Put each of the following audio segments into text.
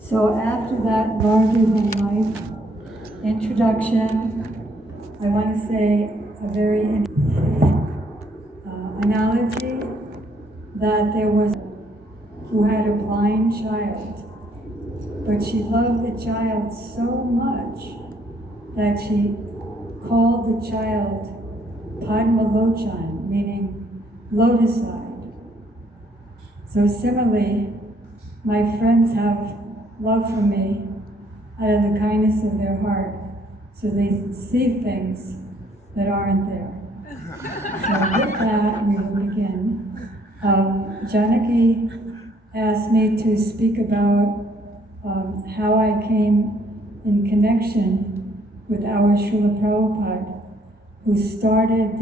So after that larger-than-life introduction, I want to say a very analogy that there was who had a blind child, but she loved the child so much that she called the child Padmalochan, meaning lotus-eyed. So similarly, my friends have love for me out of the kindness of their heart, so they see things that aren't there. So with that, we will begin. Janaki asked me to speak about how I came in connection with our Srila Prabhupada, who started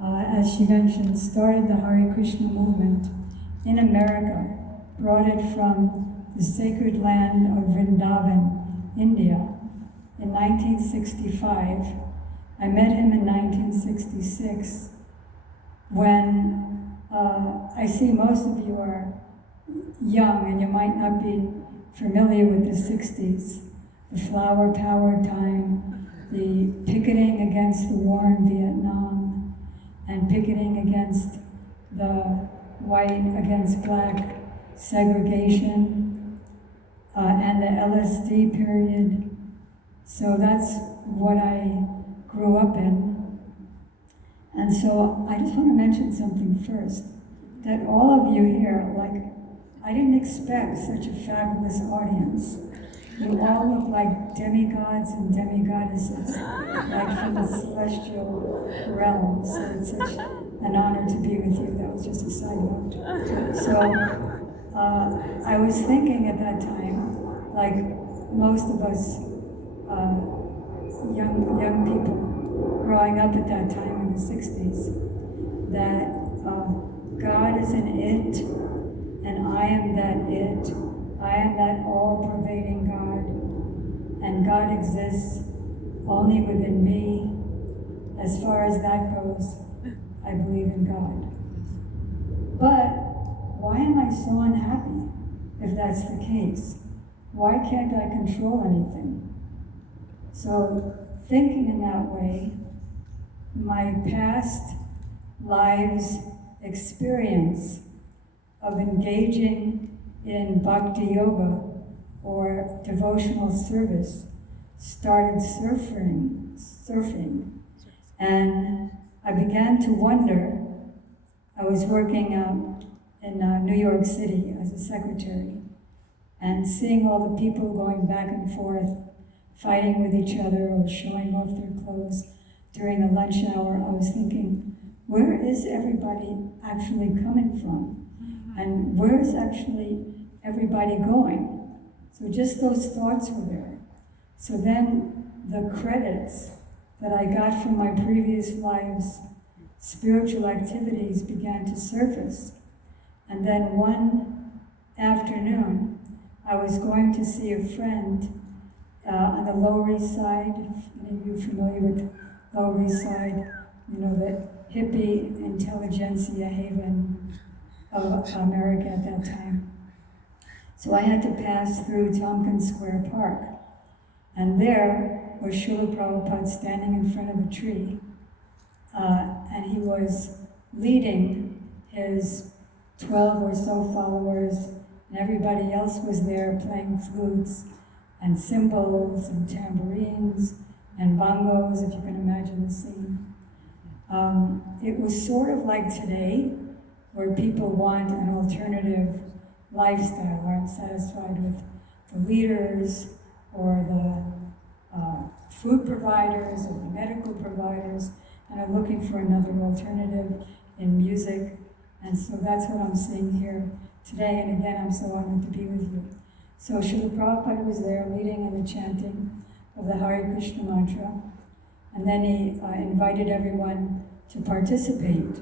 as she mentioned, started the Hare Krishna movement in America, brought it from the sacred land of Vrindavan, India, in 1965. I met him in 1966 when I see most of you are young and you might not be familiar with the 60s, the flower power time, the picketing against the war in Vietnam, and picketing against the white against black segregation, and the LSD period. So that's what I grew up in. And so I just want to mention something first, that all of you here, I didn't expect such a fabulous audience. You all look like demigods and demigoddesses, like from the celestial realm. So it's such an honor to be with you. That was just a side note. So I was thinking at that time, like most of us young people growing up at that time in the 60s, that God is an it, and I am that it. I am that all-pervading God, and God exists only within me. As far as that goes, I believe in God. But why am I so unhappy if that's the case? Why can't I control anything? So thinking in that way, my past lives' experience of engaging in bhakti yoga or devotional service started surfing, and I began to wonder. I was working in New York City as a secretary, and seeing all the people going back and forth, fighting with each other or showing off their clothes during the lunch hour, I was thinking, where is everybody actually coming from? And where is actually everybody going? So just those thoughts were there. So then the credits that I got from my previous lives' spiritual activities began to surface. And then one afternoon, I was going to see a friend on the Lower East Side. If any of you familiar with Lower East Side, you know, the hippie intelligentsia haven of America at that time. So I had to pass through Tompkins Square Park. And there was Srila Prabhupada standing in front of a tree. And he was leading his 12 or so followers, and everybody else was there playing flutes and cymbals and tambourines and bongos, if you can imagine the scene. It was sort of like today, where people want an alternative lifestyle, aren't satisfied with the leaders or the food providers or the medical providers, and are looking for another alternative in music. And so that's what I'm seeing here today, and again, I'm so honored to be with you. So Srila Prabhupada was there leading in the chanting of the Hare Krishna mantra, and then he invited everyone to participate.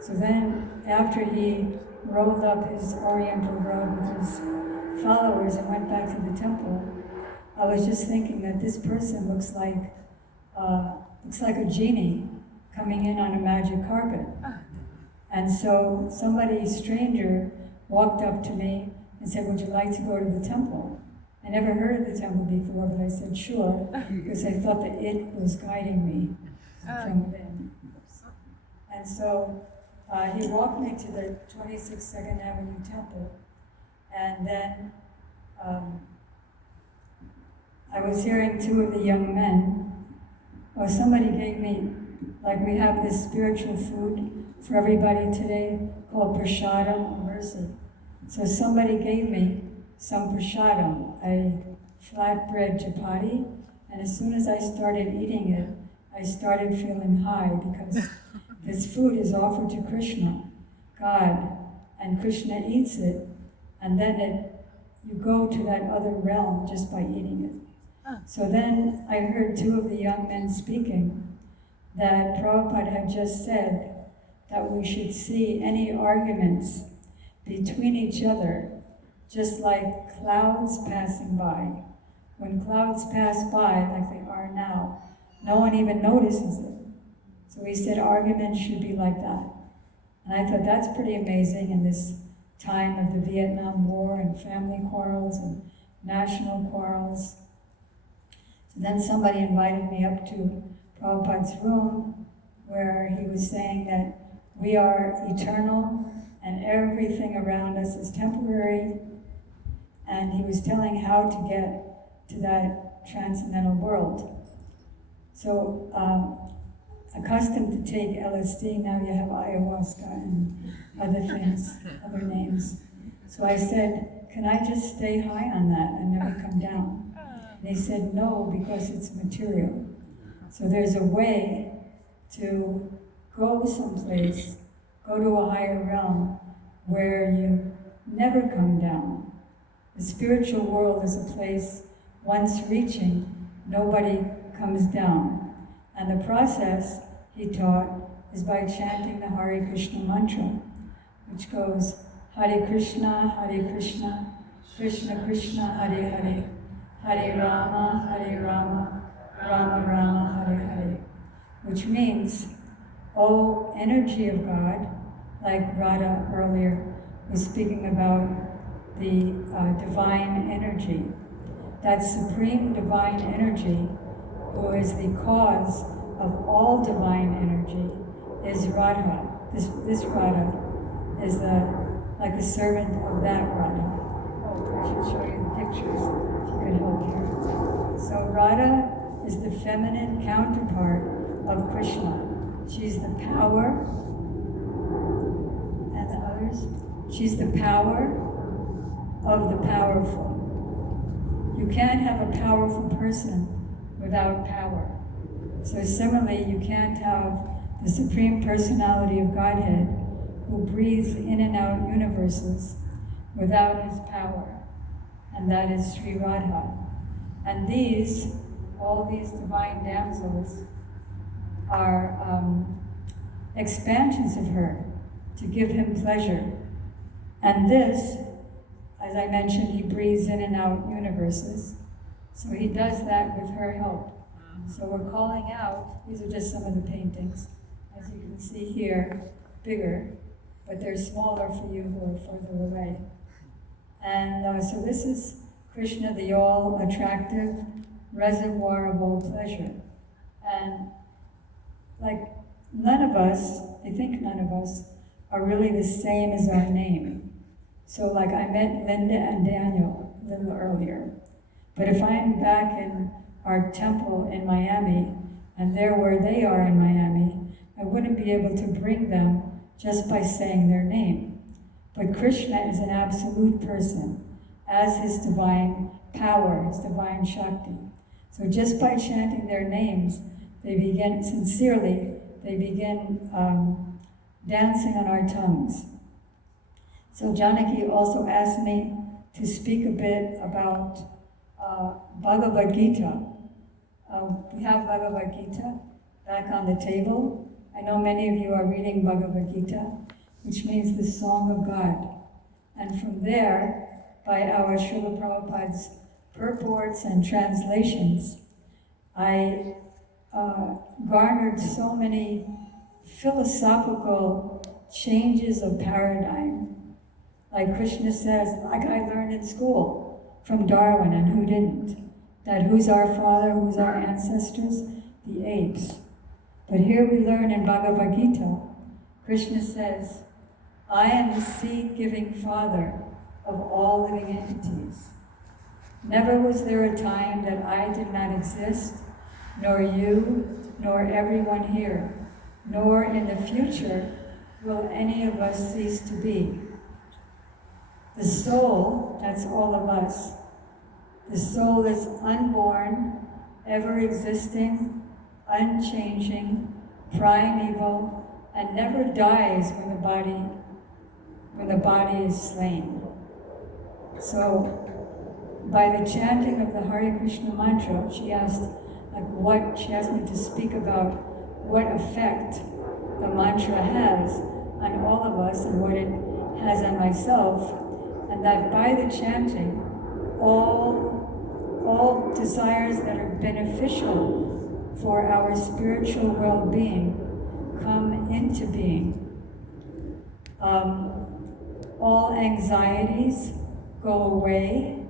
So then, after he rolled up his oriental robe with his followers and went back to the temple, I was just thinking that this person looks like a genie coming in on a magic carpet. And so somebody stranger walked up to me and said, would you like to go to the temple? I never heard of the temple before, but I said, sure, because I thought that it was guiding me from within. And so he walked me to the 26th 2nd Avenue Temple, and then I was hearing two of the young men, or somebody gave me, like we have this spiritual food for everybody today called prasadam or mercy. So somebody gave me some prasadam, a flatbread chapati, and as soon as I started eating it, I started feeling high because this food is offered to Krishna, God, and Krishna eats it, and then you go to that other realm just by eating it. So then I heard two of the young men speaking that Prabhupada had just said that we should see any arguments between each other just like clouds passing by. When clouds pass by, like they are now, no one even notices it. So he said arguments should be like that. And I thought that's pretty amazing in this time of the Vietnam War and family quarrels and national quarrels. So then somebody invited me up to Prabhupada's room where he was saying that we are eternal and everything around us is temporary. And he was telling how to get to that transcendental world. So, accustomed to take LSD, now you have ayahuasca and other things, other names. So I said, can I just stay high on that and never come down? And he said, no, because it's material. So there's a way to go someplace, go to a higher realm where you never come down. The spiritual world is a place, once reaching, nobody comes down. And the process, he taught, is by chanting the Hare Krishna mantra, which goes, Hare Krishna, Krishna Krishna, Hare Hare, Hare Rama, Rama Rama, Hare Hare, which means, O energy of God, like Radha earlier was speaking about the divine energy, that supreme divine energy, who is the cause of all divine energy, is Radha. This Radha is like a servant of that Radha. Oh, I should show you the pictures, if you could help here. So Radha is the feminine counterpart of Krishna. She's the power, and the others, she's the power of the powerful. You can't have a powerful person without power. So similarly, you can't have the Supreme Personality of Godhead who breathes in and out universes without his power, and that is Sri Radha. And all these divine damsels are expansions of her to give him pleasure. And this, as I mentioned, he breathes in and out universes. So he does that with her help. So we're calling out, these are just some of the paintings, as you can see here, bigger, but they're smaller for you who are further away. And so this is Krishna, the all-attractive reservoir of all pleasure. And like none of us, I think none of us, are really the same as our name. So like I met Linda and Daniel a little earlier. But if I'm back in our temple in Miami, and they're where they are in Miami, I wouldn't be able to bring them just by saying their name. But Krishna is an absolute person, as his divine power, his divine Shakti. So just by chanting their names, they begin dancing on our tongues. So Janaki also asked me to speak a bit about Bhagavad Gita. We have Bhagavad Gita back on the table. I know many of you are reading Bhagavad Gita, which means the Song of God. And from there, by our Srila Prabhupada's purports and translations, I garnered so many philosophical changes of paradigm. Like Krishna says, like I learned in school from Darwin, and who didn't? That who's our father, who's our ancestors? The apes. But here we learn in Bhagavad Gita, Krishna says, I am the seed-giving father of all living entities. Never was there a time that I did not exist, nor you, nor everyone here, nor in the future will any of us cease to be. The soul, that's all of us. The soul is unborn, ever existing, unchanging, primeval, and never dies when the body is slain. So, by the chanting of the Hare Krishna mantra, she asked me to speak about what effect the mantra has on all of us and what it has on myself, and that by the chanting, all desires that are beneficial for our spiritual well-being come into being. All anxieties go away,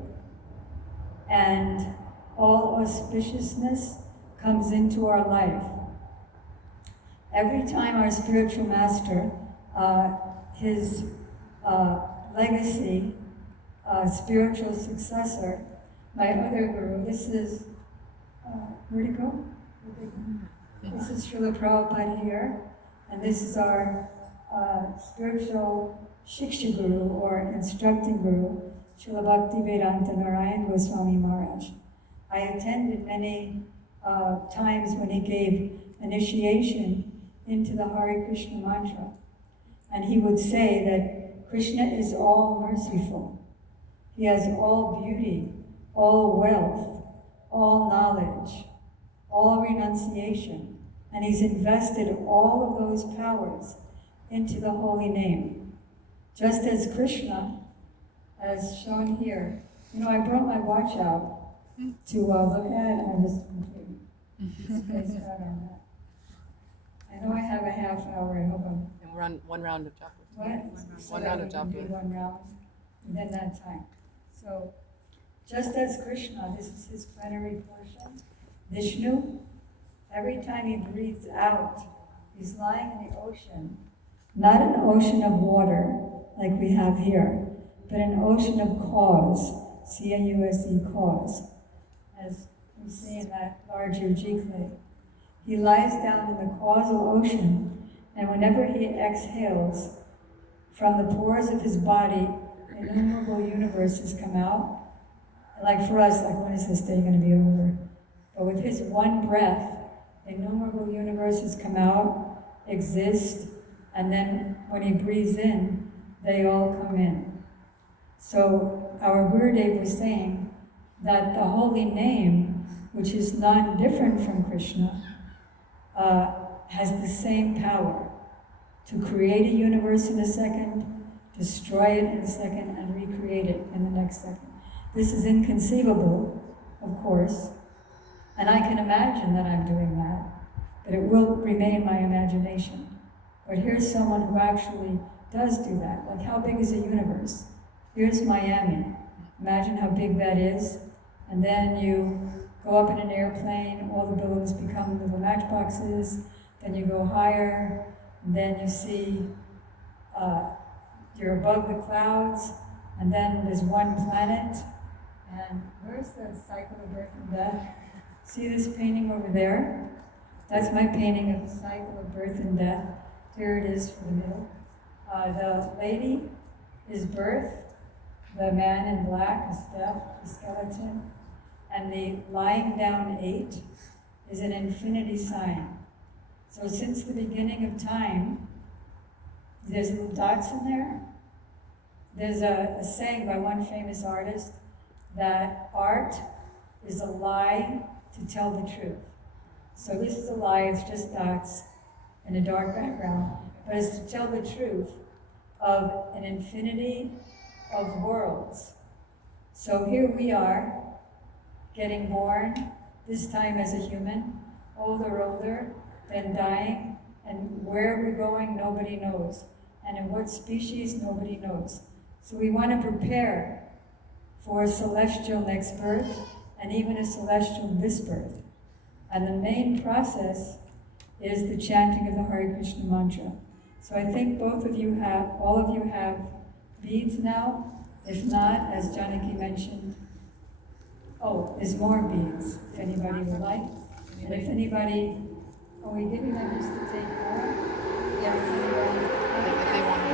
and all auspiciousness comes into our life. Every time our spiritual master, his legacy, spiritual successor, my other guru, this is, where'd it go? This is Srila Prabhupada here, and this is our spiritual Shiksha Guru, or instructing Guru, Srila Bhaktivedanta Narayan Goswami Maharaj. I attended many times when he gave initiation into the Hare Krishna mantra, and he would say that Krishna is all merciful. He has all beauty, all wealth, all knowledge, all renunciation, and he's invested all of those powers into the holy name. Just as Krishna, as shown here, I brought my watch out to look at it, and I just spaced out on that. I know I have a half hour, I hope I'm... And we're on one round of japa. What? One round of japa. One round, and then that time. So, just as Krishna, this is his plenary portion, Vishnu, every time he breathes out, he's lying in the ocean. Not an ocean of water, like we have here, but an ocean of cause, C-A-U-S-E, cause, as we see in that large clay. He lies down in the causal ocean, and whenever he exhales, from the pores of his body, innumerable universes come out. Like for us, like when is this day going to be over? But with his one breath, innumerable universes come out, exist, and then when he breathes in, they all come in. So our Gurudev was saying that the holy name, which is non-different from Krishna, has the same power to create a universe in a second, destroy it in a second, and recreate it in the next second. This is inconceivable, of course, and I can imagine that I'm doing that, but it will remain my imagination. But here's someone who actually does do that. Like, how big is a universe? Here's Miami. Imagine how big that is. And then you go up in an airplane, all the buildings become little matchboxes, then you go higher, and then you see you're above the clouds, and then there's one planet, and where's the cycle of birth and death? See this painting over there? That's my painting of the cycle of birth and death. Here it is for the middle. The lady is birth, the man in black is death, the skeleton, and the lying down 8 is an infinity sign. So since the beginning of time, there's little dots in there. There's a saying by one famous artist that art is a lie to tell the truth. So this is a lie, it's just dots in a dark background, but it's to tell the truth of an infinity of worlds. So here we are, getting born, this time as a human, older, then dying, and where we're going, nobody knows. And in what species, nobody knows. So we want to prepare for a celestial next birth and even a celestial this birth. And the main process is the chanting of the Hare Krishna mantra. So I think all of you have beads now. If not, as Janaki mentioned, there's more beads, if anybody would like. And if anybody, are we giving them just to take more? Yes.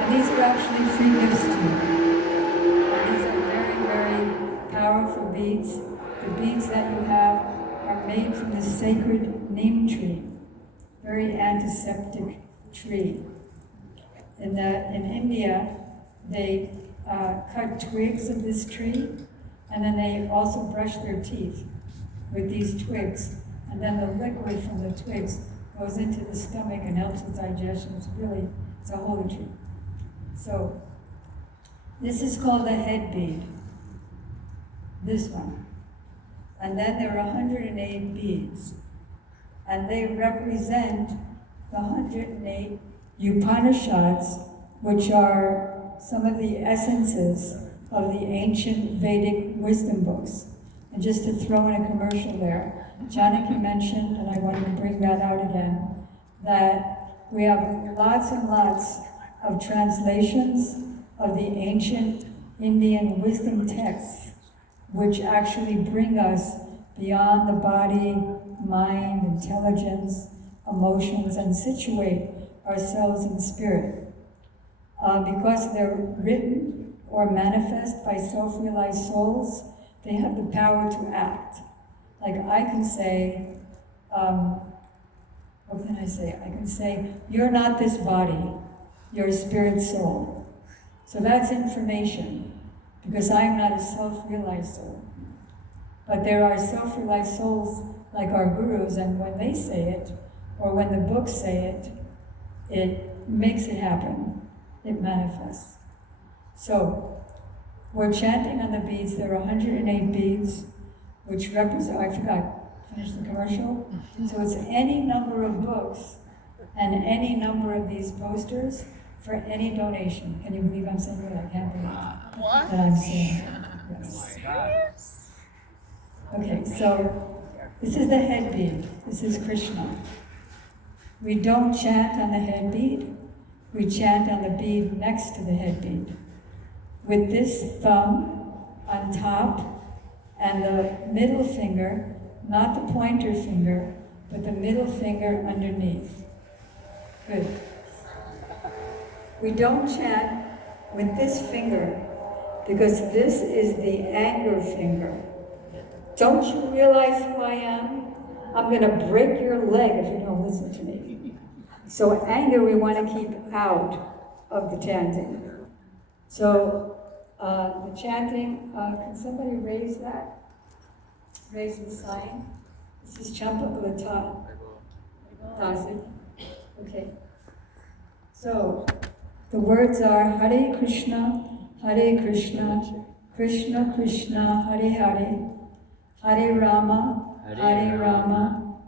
And these are actually free gifts to you. And these are very, very powerful beads. The beads that you have are made from the sacred neem tree, very antiseptic tree. In India, they cut twigs of this tree, and then they also brush their teeth with these twigs, and then the liquid from the twigs goes into the stomach and helps with digestion. It's a holy tree. So, this is called the head bead, this one. And then there are 108 beads, and they represent the 108 Upanishads, which are some of the essences of the ancient Vedic wisdom books. And just to throw in a commercial there, Janaki mentioned, and I wanted to bring that out again, that we have lots and lots of translations of the ancient Indian wisdom texts, which actually bring us beyond the body, mind, intelligence, emotions, and situate ourselves in spirit. Because they're written or manifest by self-realized souls, they have the power to act. Like I can say, what can I say? I can say, you're not this body, you're a spirit soul. So that's information, because I'm not a self-realized soul. But there are self-realized souls like our gurus, and when they say it, or when the books say it, it makes it happen. It manifests. So, we're chanting on the beads. There are 108 beads, which represent, I forgot, finish the commercial? So it's any number of books and any number of these posters for any donation. Can you believe I'm saying that? I can't believe that I'm saying it. Yes. Okay, so this is the head bead. This is Krishna. We don't chant on the head bead. We chant on the bead next to the head bead. With this thumb on top and the middle finger, not the pointer finger, but the middle finger underneath. Good. We don't chant with this finger because this is the anger finger. Don't you realize who I am? I'm going to break your leg if you don't listen to me. So anger we want to keep out of the chanting. So the chanting, can somebody raise that? Raise the sign. This is Champakulata. Dasik. Okay. So the words are Hare Krishna, Krishna Krishna, Hare Hare, Hare Rama,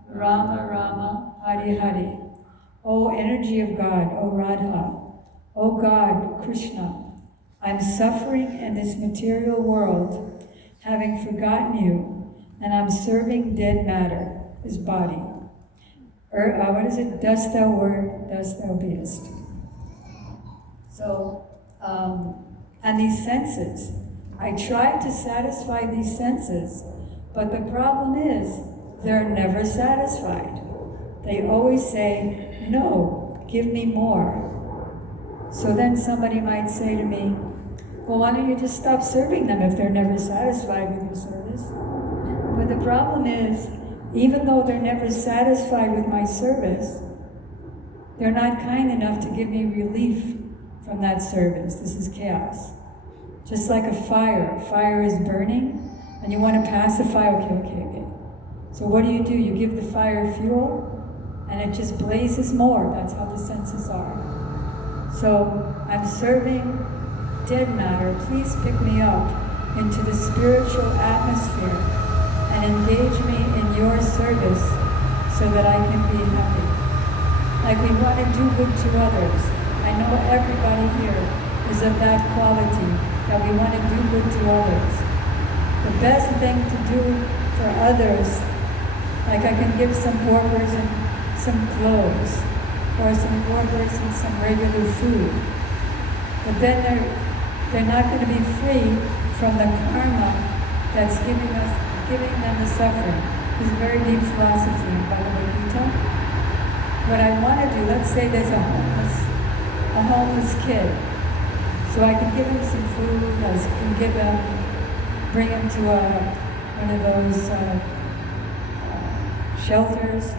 Rama Rama, Hare Hare. O energy of God, O Radha, O God, Krishna, I'm suffering in this material world, having forgotten you, and I'm serving dead matter, this body. What is it? Dust thou wert, dust thou beest. So, and these senses, I try to satisfy these senses, but the problem is, they're never satisfied. They always say, no, give me more. So then somebody might say to me, well, why don't you just stop serving them if they're never satisfied with your service? But the problem is, even though they're never satisfied with my service, they're not kind enough to give me relief from that service. This is chaos. Just like a fire. Fire is burning, and you want to pacify, okay. So what do? You give the fire fuel, and it just blazes more. That's how the senses are. So I'm serving dead matter. Please pick me up into the spiritual atmosphere and engage me in your service so that I can be happy. Like we want to do good to others. I know everybody here is of that quality, that we want to do good to others. The best thing to do for others, like I can give some poor person some clothes, or some poor person some regular food, but then they're not going to be free from the karma that's giving them the suffering. This is a very deep philosophy in Bhagavad Gita. What I want to do, let's say there's a homeless kid. So I can give him some food, I can bring him to one of those shelters.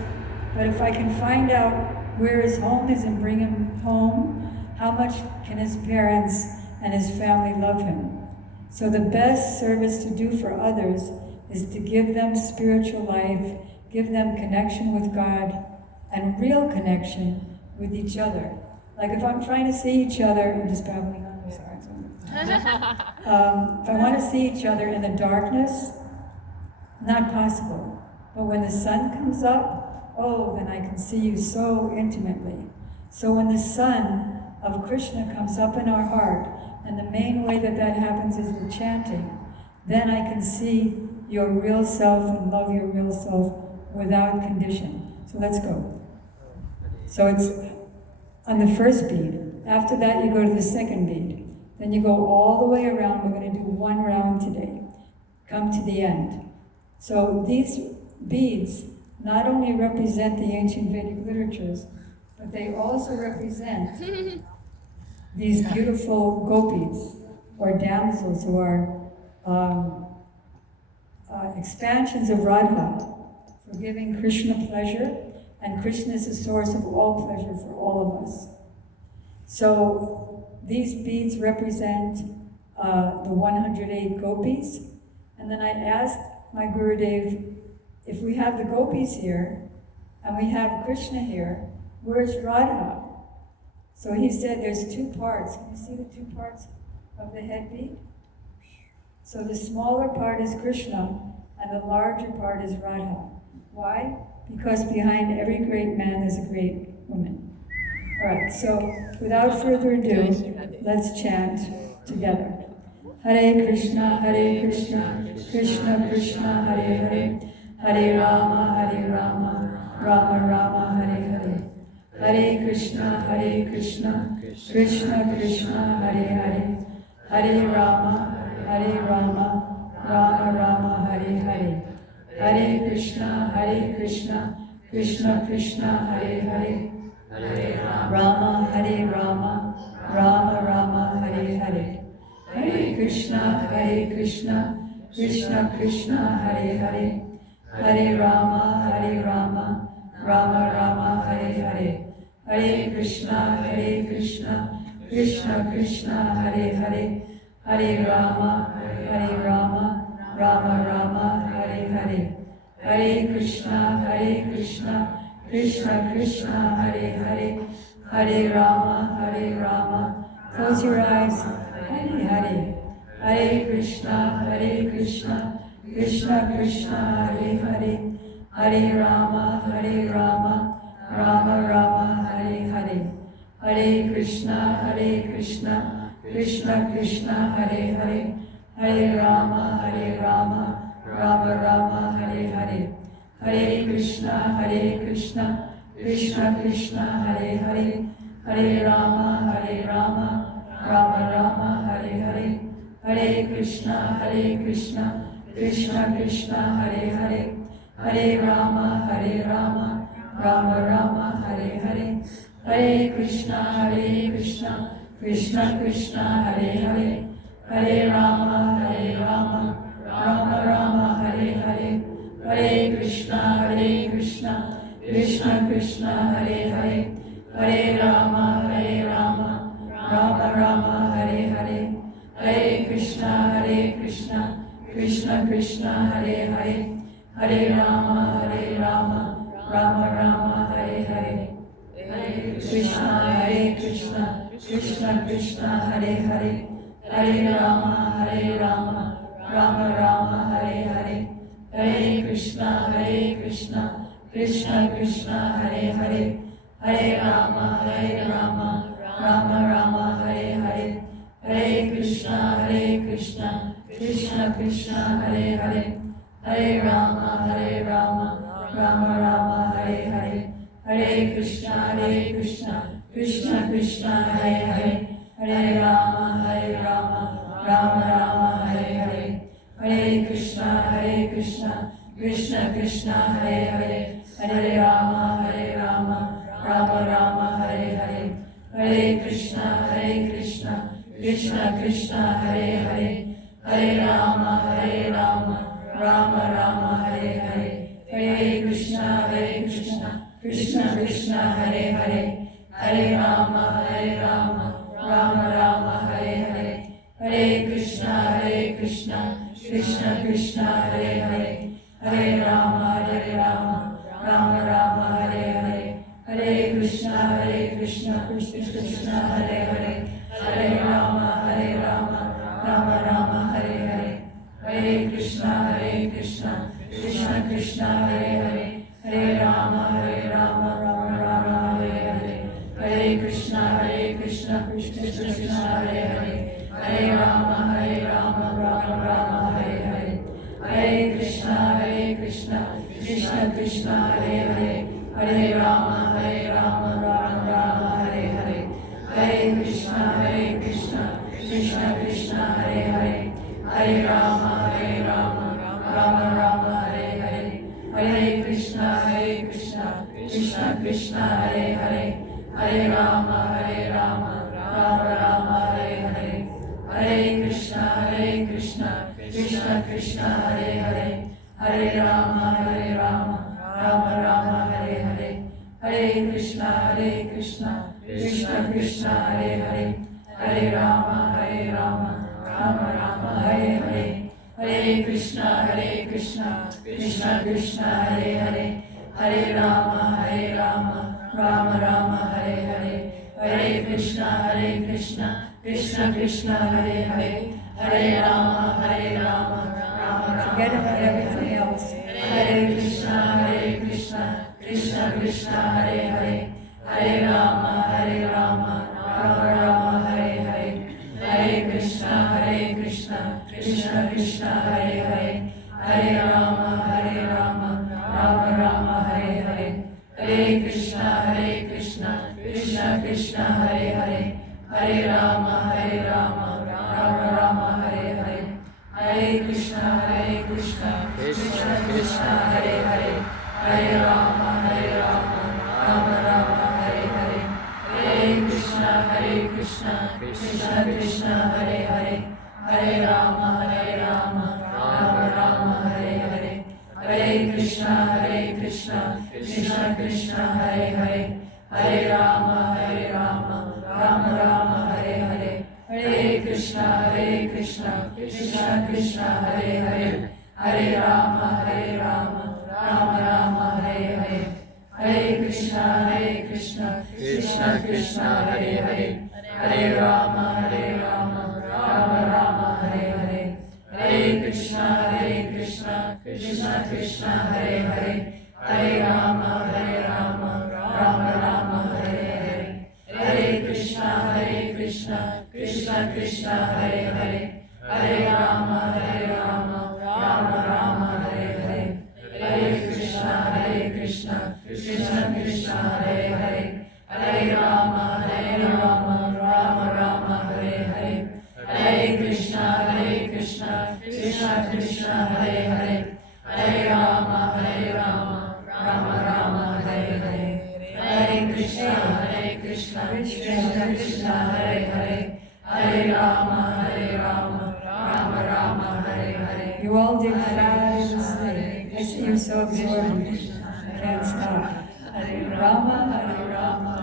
But if I can find out where his home is and bring him home, how much can his parents and his family love him? So the best service to do for others is to give them spiritual life, give them connection with God, and real connection with each other. Like if I'm trying to see each other, I'm just babbling on, I'm sorry. If I want to see each other in the darkness, not possible. But when the sun comes up, oh, then I can see you so intimately. So when the sun of Krishna comes up in our heart, and the main way that happens is the chanting, then I can see your real self and love your real self without condition. So let's go. So it's on the first bead. After that, you go to the second bead. Then you go all the way around. We're going to do one round today. Come to the end. So these beads not only represent the ancient Vedic literatures, but they also represent these beautiful gopis, or damsels, who are expansions of Radha, for giving Krishna pleasure, and Krishna is the source of all pleasure for all of us. So these beads represent the 108 gopis, and then I asked my Gurudev, if we have the gopis here, and we have Krishna here, where's Radha? So he said there's two parts. Can you see the two parts of the head bead? So the smaller part is Krishna, and the larger part is Radha. Why? Because behind every great man there's a great woman. All right, so without further ado, let's chant together. Hare Krishna, Krishna Krishna, Hare Hare, Hare Rama, Rama Rama, Hare Hare. Hare Krishna, Krishna Krishna, Hare Hare, Hare Rama, Rama Rama, Hare Hare. Hare Krishna, Krishna Krishna, Hare Hare, Hare Rama, Rama Rama, Hare Hare. Hare Krishna, Krishna Krishna, Hare Hare, Hare Rama, Rama Rama, Hare Hare. Hare Krishna, Krishna Krishna, Hare Hare, Hare Rama, Rama Rama, Hare Hare. Hare Krishna, Krishna Krishna, Hare Hare, Hare Rama. Close your eyes. Hare Hare. Hare Krishna, Krishna Krishna, Hare Hare, Hare Rama, Rama Rama, Hare Hare. Hare Krishna, Krishna Krishna, Hare Hare, Hare Rama, Rama Rama, Hare Hare. Hare Krishna, Krishna Krishna, Hare Hare, Hare Rama, Rama Rama, Hare Hare. Hare Krishna, Krishna Krishna, Hare Hare, Hare Rama, Rama Rama, Hare Hare. Hare Krishna, Krishna Krishna, Hare Hare, Hare Rama, Rama Rama, Hare Hare. Hare Krishna, Krishna Krishna, Hare Hare, Hare Rama, Rama Rama, Hare Hare. Hare Krishna, Krishna Krishna, Hare Hare, Hare Rama, Rama Rama, Hare Hare. Hare Krishna, Krishna Krishna, Hare Hare, Hare Rama, Rama Rama, Hare Hare. Hare Krishna, Krishna Krishna, Hare Hare, Hare Rama, Rama Rama, Hare Hare. Hare Krishna, Krishna Krishna, Hare Hare, Hare Rama, Rama Rama, Hare Hare, Hare Krishna, Krishna Krishna, Hare Hare, Hare Rama, Rama Rama, Hare Hare, Hare Krishna, Krishna Krishna, Hare Hare, Hare Rama, Rama Rama, Hare Hare, Hare Krishna, Krishna Krishna, Hare Hare, Hare Rama, Rama Rama, Hare Hare, Hare Krishna, Krishna Krishna, Hare Hare, Hare Rama, Rama Rama, Hare Hare, Hare Krishna, Krishna Krishna, Hare Hare, Hare Rama, Rama Rama, Hare Hare, Hare Krishna, Krishna Krishna, Hare Hare, Hare Rama, Rama Rama, Hare Hare, Hare Krishna, Krishna Krishna, Hare Hare, Hare Rama, Rama Rama, Hare Hare, Hare Krishna, Krishna Krishna, Hare Hare, Hare Rama, Rama Rama, Hare Hare, Hare Krishna, Krishna Krishna, Hare Hare, Hare Rama, Rama Rama, Hare Hare, Hare Krishna, Krishna Krishna, Hare Hare, Hare Rama, Rama Rama, Hare Hare, Hare Krishna, Krishna Krishna, Hare Hare, Hare Rama, Rama Rama, Hare Hare, Hare Krishna, Krishna Krishna, Hare Hare, Hare Rama, Rama Rama, Hare Hare, Hare Krishna, Krishna Krishna, Hare Hare, Hare Rama, Rama Rama, Hare Hare, Hare Krishna, Krishna Krishna, Hare Hare, Hare Rama, Rama Rama, Hare Hare, Hare Krishna, Krishna Krishna, Hare Hare, Hare Rama, Rama. Forget about everything else. Hare Krishna, Krishna Krishna, Hare Hare, Hare Rama, Rama Rama, Hare Hare, Hare Krishna, Krishna Krishna, Hare Hare, Hare Rama, Rama Rama, Hare Hare, Hare Krishna, Krishna Krishna, Hare Hare, Hare Rama, Rama Rama, Hare Hare, Hare Krishna, Krishna Krishna, Hare Hare, Hare Rama, Rama Rama, Hare Hare, Hare Krishna, Krishna Krishna, Hare Hare, Hare Rama, Rama Rama, Hare Hare, Hare Krishna, Krishna Krishna, Hare Hare, Hare Rama, Rama Rama, Hare Hare, Hare Krishna, Krishna Krishna, Hare Hare, Hare Rama, Rama Rama, Hare Hare, Hare Krishna, Krishna Krishna, Hare Hare, Hare Rama, Rama Rama, Hare Hare, Hare Krishna, Krishna Krishna, Hare Hare, Hare Rama, Rama Rama, Hare Hare, Hare Krishna, Krishna Krishna, Hare Hare, Hare Rama, Rama Rama, Hare Hare, Hare Krishna, Krishna Krishna, Hare Hare, Hare Rama, Rama Rama, Hare Hare, Hare Krishna, Krishna Krishna, Hare Hare, Hare Rama, Rama Rama, Hare Hare, Hare Krishna, Krishna Krishna, Hare Hare, Hare Rama, Rama Rama, Hare Hare. You all did fabulously. I see you're so absorbed. Can't stop. Hare Rama, Rama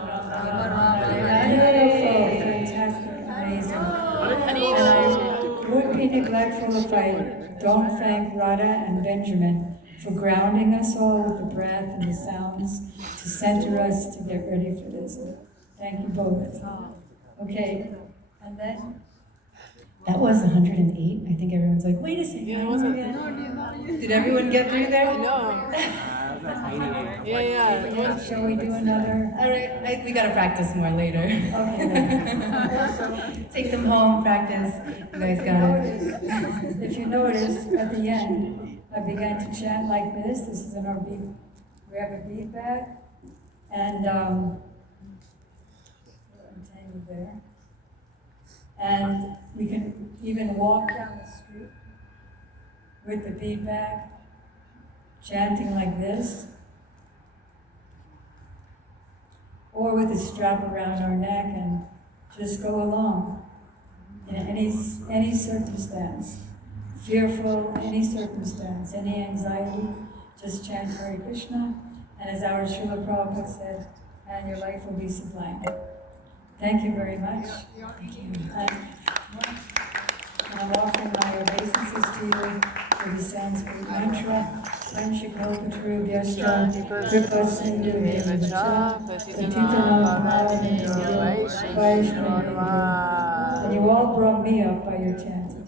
Rama, Hare. Fantastic, amazing. And I would be neglectful if I don't thank Radha and Benjamin for grounding us all with the breath and the sounds to center us to get ready for this. Thank you both. Okay, and then? That was 108. I think everyone's like, wait a second. Yeah, it wasn't. Did everyone get through there? No. Yeah. Shall we do another? All right, we gotta practice more later. Okay. Take them home, practice. You guys got it. If you notice, at the end, I began to chant like this. This is in our beat. We have a beat bag, and contained there. And we can even walk down the street with the bead bag, chanting like this, or with a strap around our neck and just go along in any circumstance, fearful, any circumstance, any anxiety, just chant Hare Krishna, and as our Srila Prabhupada said, and your life will be sublime. Thank you very much. And I'm offering my obeisances to you for the Sanskrit mantra. Vanshikopatru Vyastra Kripa Sindhu Devacha Patitanam Pavanebhyo Vaishnavebhyo. And you all brought me up by your chanting.